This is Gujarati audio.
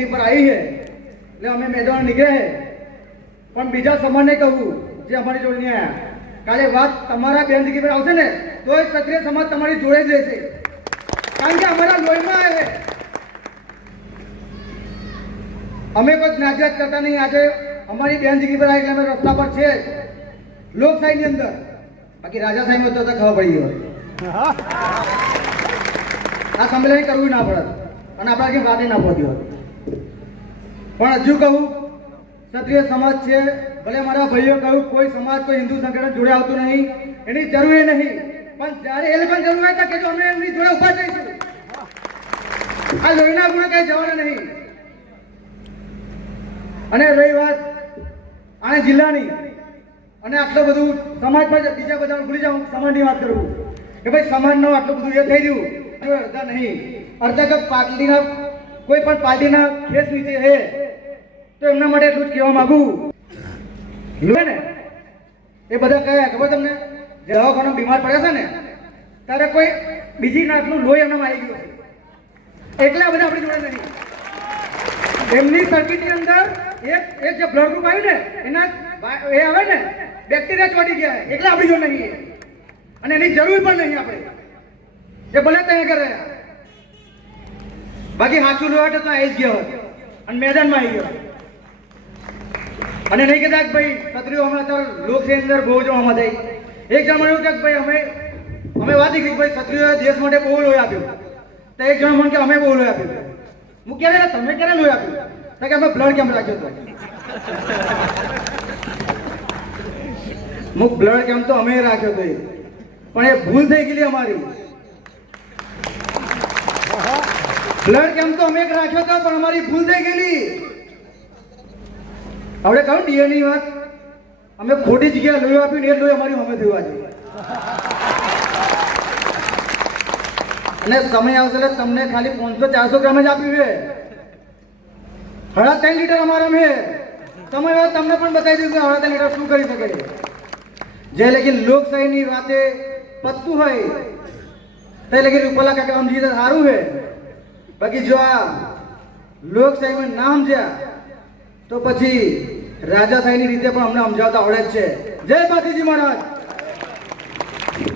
બેનગીરી પર આવી છે એટલે અમે મેદાન નીકળે છે, પણ બીજા સમાજને કહું જે અમારી જોડે નહીં આવ્યા, કાલે વાત તમારા બેનગીરી પર આવશે ને તો એ ક્ષત્રિય સમાજ તમારી જોડે જ રહેશે, કારણ કે અમારા લોહીમાં આવે. અમે કોઈ જ્ઞાતિવાદ કરતા નહીં. આજે અમારી બેનગીરી પર આવી એટલે અમે રસ્તા પર છે લોકશાહીની અંદર, બાકી રાજાશાહીમાં તો ખબર પડી ગયો. આ સંમેલન કરવું ના પડે અને આપણા જે વાતે ના પહોંચ્યો. પણ હજુ કહું, ક્ષત્રિય સમાજ છે, ભલે મારા ભાઈઓ કહ્યું કોઈ સમાજ કોઈ હિન્દુ સંગઠન જોડે આવતું નહીં, એની જરૂર નહીં, પણ જ્યારે એ લોકોને જરૂર હોય તો અમે એમની જોડે ઉભા થઈશું. આ લોહીના ગુણે કઈ જવાના નહીં. અને રહી વાત આણે જિલ્લાની અને આટલું બધું સમાજ પર બીજા બધા ભૂલી જાઉં, સમાજની વાત કરું કે ભાઈ સમાજનો આટલું બધું એ થઈ રહ્યું, અડધા નહીં, અડધા કે પાર્ટીના કોઈ પણ પાર્ટીના ખેસ નીચે હે તો એમના માટે એટલું જ કહેવા માંગુ ને, એ બધા કયા ખબર તમને, જે દવાખાનામાં બીમાર પડ્યા છે ને ત્યારે કોઈ બીજી નાતનું લોહી એમનામાં આવી ગયું છે, એટલા બધા આપણી જોડે નહીં. એમની સર્કિટની અંદર એક જે બ્લડ ગ્રુપ આવ્યું ને એના એ આવે ને બેક્ટેરિયા ચોટી ગયા, એટલે આપણી જોડે નહીં અને એની જરૂર પણ નહીં. આપણે એ ભલે ત્યાં કરે, બાકી સાચું લોટ તો આવી જ ગયો અને મેદાનમાં આવી ગયો. અને નહીં કહેતા કે ભાઈ ક્ષત્રિયો અમે અત્યારે લોકશાહી અંદર બહુ જોવામાં થઈ. એક જણ મને કે ભાઈ અમે વાત કરી ભાઈ ક્ષત્રિયોએ દેશ માટે બહુ લોહી આપ્યું, તો એક જણ મને કે અમે બહુ લોહી આપ્યું. હું ક્યારે તમે ક્યારે લોહી આપ્યું? તો કે અમે બ્લડ કેમ્પ રાખ્યો હતો. હું બ્લડ કેમ્પ તો અમે રાખ્યો હતો, પણ એ ભૂલ થઈ ગયેલી અમારી. બ્લડ કેમ્પ તો અમે રાખ્યો હતો પણ અમારી ભૂલ થઈ ગયેલી. આપણે કહું ડીએની વાત, અમે ખોટી જગ્યાએ લોહી આપ્યું ને એ લોહી અમારી અમે થયું આજે. અને સમય આવશે એટલે તમને ખાલી 500-400 ગ્રામ જ આપ્યું છે. 3.5 લીટર અમારા મેં સમય આવે તમને પણ બતાવી દીધું કે 3.5 લીટર શું કરી શકે. જે લેકિન લોકશાહીની વાતે પતતું હોય તે લેકિન રૂપાલા કાકા સમજી તો સારું છે, બાકી જો આ લોકશાહીમાં ના સમજ્યા તો પછી રાજાશાહીની રીતે પણ અમને સમજાવતા આવડે જ છે. જય માતાજી મહારાજ.